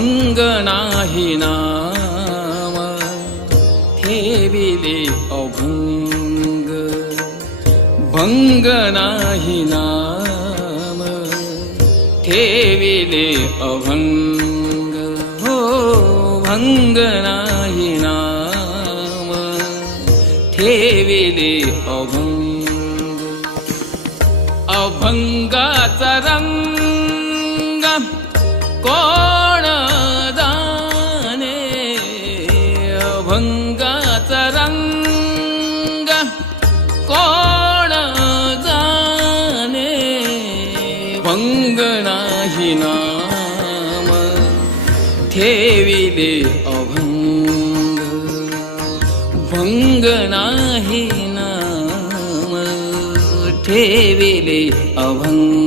भंग नाही नाम ठेविले अभंग, भंग नाही नाम ठेविले अभंग, हो भंग नाही नाम ठेविले अभंग. अभंगाचा रंग कोण जाणे, अभंगाचा रंग कोण जाणे, भंग नाही नाम ठेविले अभंग, भंग नाही नाम ठेविले अभंग.